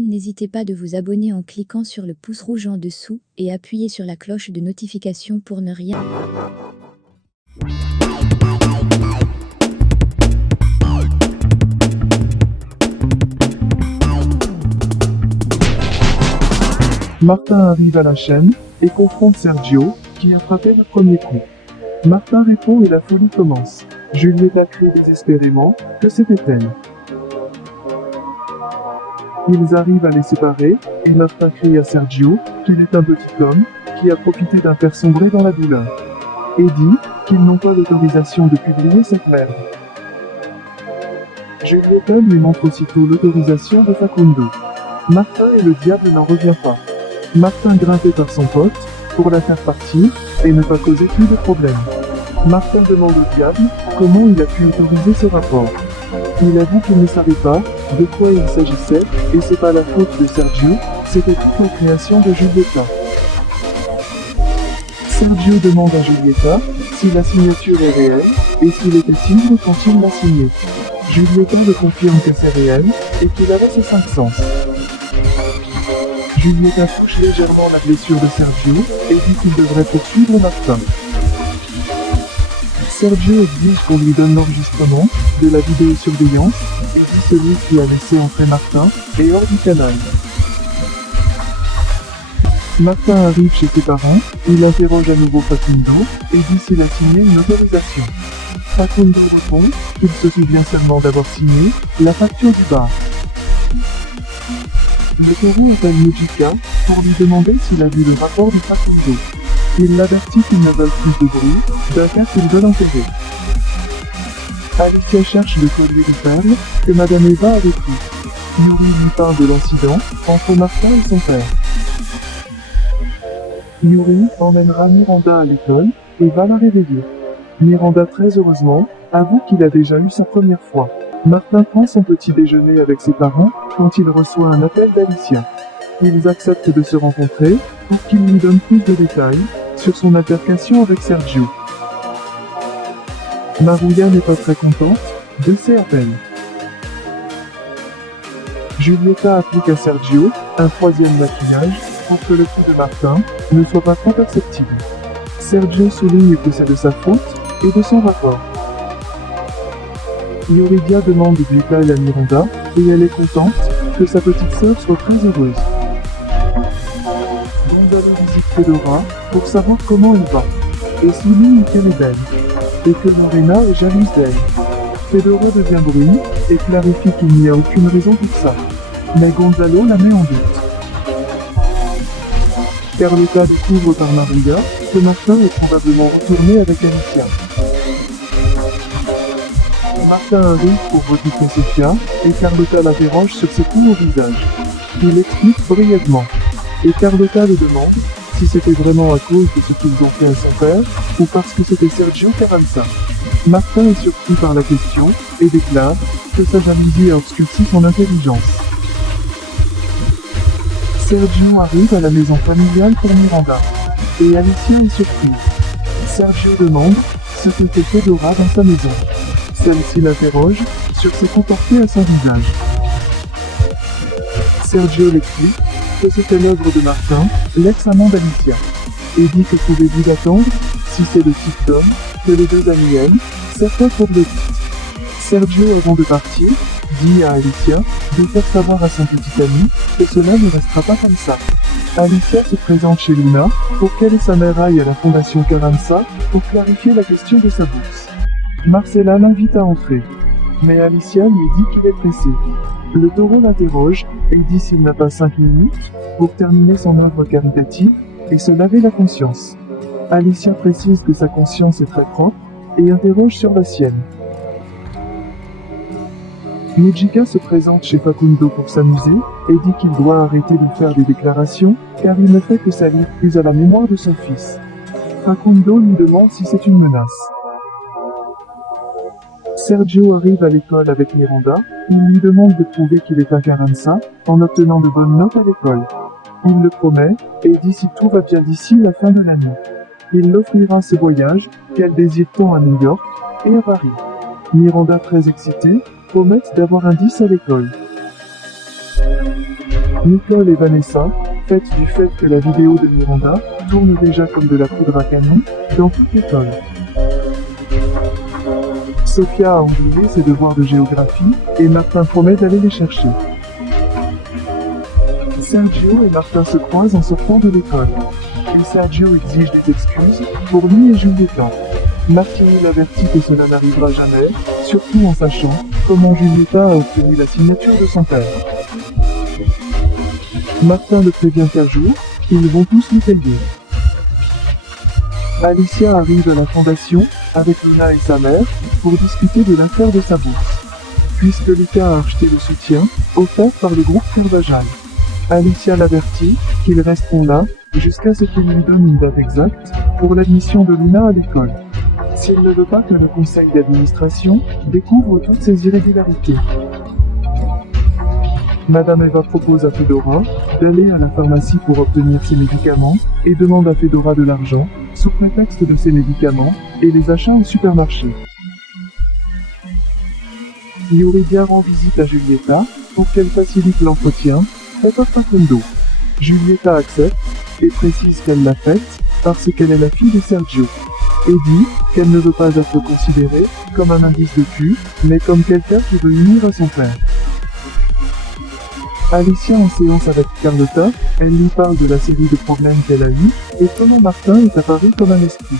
N'hésitez pas de vous abonner en cliquant sur le pouce rouge en dessous et appuyez sur la cloche de notification pour ne rien. Martin arrive à la chaîne et confronte Sergio, qui a frappé le premier coup. Martin répond et la folie commence. Julieta crie désespérément que c'était elle. Ils arrivent à les séparer, et Martin crie à Sergio qu'il est un petit homme qui a profité d'un père sombré dans la douleur. Et dit qu'ils n'ont pas l'autorisation de publier cette merde. Julieta lui montre aussitôt l'autorisation de Facundo. Martin et le diable n'en revient pas. Martin grimpé par son pote pour la faire partir et ne pas causer plus de problèmes. Martin demande au diable comment il a pu autoriser ce rapport. Il avoue qu'il ne savait pas de quoi il s'agissait et c'est pas la faute de Sergio, c'était toute la création de Julieta. Sergio demande à Julieta si la signature est réelle et s'il était ivre quand il l'a signée. Julieta le confirme que c'est réel et qu'il avait ses 5 sens. Julieta touche légèrement la blessure de Sergio et dit qu'il devrait poursuivre Martin. Sergio exige qu'on lui donne l'enregistrement de la vidéosurveillance et dit celui qui a laissé entrer Martin est hors du canal. Martin arrive chez ses parents, il interroge à nouveau Facundo et dit s'il a signé une autorisation. Facundo répond qu'il se souvient seulement d'avoir signé la facture du bar. Le taureau appelle Mujica pour lui demander s'il a vu le rapport de Facundo. Il l'avertit qu'ils ne veulent plus de bruit, d'un cas qu'ils veulent enterrer. Alicia cherche le collier de perles que Madame Eva avait pris. Yuri lui parle de l'incident entre Martin et son père. Yuri emmènera Miranda à l'école et va la réveiller. Miranda, très heureusement, avoue qu'il a déjà eu sa première fois. Martin prend son petit déjeuner avec ses parents quand il reçoit un appel d'Alicia. Ils acceptent de se rencontrer pour qu'il lui donne plus de détails sur son altercation avec Sergio. Maruya n'est pas très contente de ces appels. Julieta applique à Sergio un 3e maquillage pour que le coup de Martin ne soit pas trop perceptible. Sergio souligne que c'est de sa faute et de son rapport. Yuridia demande des détails à Miranda et elle est contente que sa petite sœur soit très heureuse. Gonzalo visite Fedora pour savoir comment elle va et souligne qu'elle est belle et que Lorena est jalouse d'elle. Fedora devient brune et clarifie qu'il n'y a aucune raison pour ça. Mais Gonzalo la met en doute. Carlota découvre par Maruya que Martin est probablement retourné avec Alicia. Martin arrive pour recruter Sofia, et Carlota l'interroge sur ses coups au visage. Il explique brièvement. Et Carlota le demande si c'était vraiment à cause de ce qu'ils ont fait à son père, ou parce que c'était Sergio Carranza. Martin est surpris par la question, et déclare que sa jalousie a obscurci son intelligence. Sergio arrive à la maison familiale pour Miranda, et Alicia est surprise. Sergio demande ce que fait Fedora dans sa maison. Celle-ci l'interroge sur ses comportements à son visage. Sergio l'explique que c'était l'œuvre de Martin, l'ex-amant d'Alicia, et dit que pouvez-vous d'attendre, si c'est le type d'homme que les deux amis aiment, certains troglodytes. Sergio, avant de partir, dit à Alicia de faire savoir à son petit ami que cela ne restera pas comme ça. Alicia se présente chez Luna pour qu'elle et sa mère aillent à la fondation Carranza pour clarifier la question de sa bourse. Marcella l'invite à entrer, mais Alicia lui dit qu'il est pressé. Le taureau l'interroge et dit s'il n'a pas 5 minutes pour terminer son œuvre caritative et se laver la conscience. Alicia précise que sa conscience est très propre et interroge sur la sienne. Mujica se présente chez Facundo pour s'amuser et dit qu'il doit arrêter de faire des déclarations car il ne fait que salir plus à la mémoire de son fils. Facundo lui demande si c'est une menace. Sergio arrive à l'école avec Miranda, il lui demande de prouver qu'il est un Carranza en obtenant de bonnes notes à l'école. Il le promet, et dit si tout va bien d'ici la fin de l'année. Il l'offrira ce voyage, qu'elle désire tant à New York et à Paris. Miranda, très excitée, promet d'avoir un 10 à l'école. Nicole et Vanessa, faites du fait que la vidéo de Miranda tourne déjà comme de la poudre à canon dans toute l'école. Sophia a oublié ses devoirs de géographie et Martin promet d'aller les chercher. Sergio et Martin se croisent en sortant de l'école. Puis Sergio exige des excuses pour lui et Giulietta. Martini l'avertit que cela n'arrivera jamais, surtout en sachant comment Giulietta a obtenu la signature de son père. Martin le prévient qu'un jour, ils vont tous lui payer. Alicia arrive à la fondation avec Luna et sa mère pour discuter de l'affaire de sa bourse. Puisque Lucas a acheté le soutien offert par le groupe Carvajal. Alicia l'avertit qu'ils resteront là jusqu'à ce qu'il lui donne une date exacte pour l'admission de Luna à l'école. S'il ne veut pas que le conseil d'administration découvre toutes ces irrégularités. Madame Eva propose à Fedora d'aller à la pharmacie pour obtenir ses médicaments et demande à Fedora de l'argent sous prétexte de ses médicaments et les achats au supermarché. Yuridia rend visite à Giulietta pour qu'elle facilite l'entretien fait par Facundo. Giulietta accepte et précise qu'elle l'a faite parce qu'elle est la fille de Sergio. Et dit qu'elle ne veut pas être considérée comme un indice de cul, mais comme quelqu'un qui veut unir à son père. Alicia en séance avec Carlotta, elle lui parle de la série de problèmes qu'elle a eus et comment Martin est apparu comme un esprit.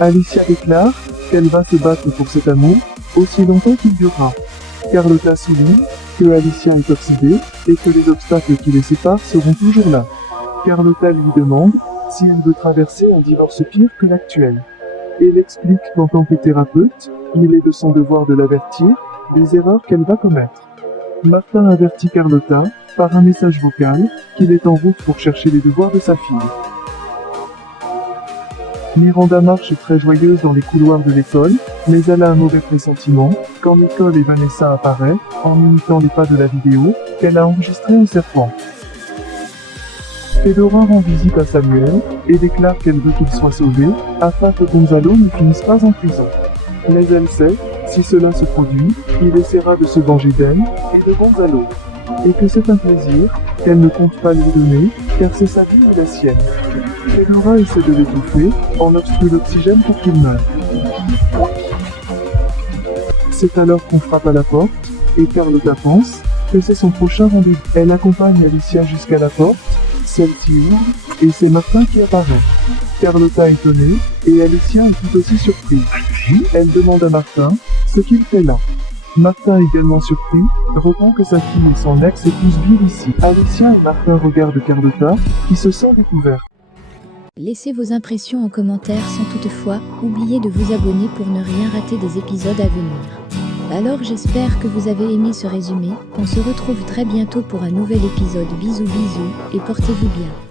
Alicia déclare qu'elle va se battre pour cet amour aussi longtemps qu'il durera. Carlotta souligne que Alicia est obsédée et que les obstacles qui les séparent seront toujours là. Carlotta lui demande si elle veut traverser un divorce pire que l'actuel. Elle explique qu'en tant que thérapeute, il est de son devoir de l'avertir des erreurs qu'elle va commettre. Martin avertit Carlotta, par un message vocal, qu'il est en route pour chercher les devoirs de sa fille. Miranda marche très joyeuse dans les couloirs de l'école, mais elle a un mauvais pressentiment quand Nicole et Vanessa apparaissent, en imitant les pas de la vidéo qu'elle a enregistrée au serpent. Fedora rend visite à Samuel et déclare qu'elle veut qu'il soit sauvé, afin que Gonzalo ne finisse pas en prison. Mais elle sait, si cela se produit, il essaiera de se venger d'elle et de Gonzalo. Et que c'est un plaisir qu'elle ne compte pas lui donner, car c'est sa vie et la sienne. Fedora essaie de l'étouffer, en obstrue l'oxygène pour qu'il meure. C'est alors qu'on frappe à la porte, et Carlotta pense que c'est son prochain rendez-vous. Elle accompagne Alicia jusqu'à la porte, celle-ci ouvre, et c'est Martin qui apparaît. Carlotta est étonnée, et Alicia est tout aussi surprise. Elle demande à Martin ce qu'il fait là. Martin, également surpris, reprend que sa fille et son ex-épouse vivent ici. Alicia et Martin regardent Carlotta, qui se sent découvert. Laissez vos impressions en commentaire sans toutefois oublier de vous abonner pour ne rien rater des épisodes à venir. Alors j'espère que vous avez aimé ce résumé, on se retrouve très bientôt pour un nouvel épisode. Bisous bisous, et portez-vous bien.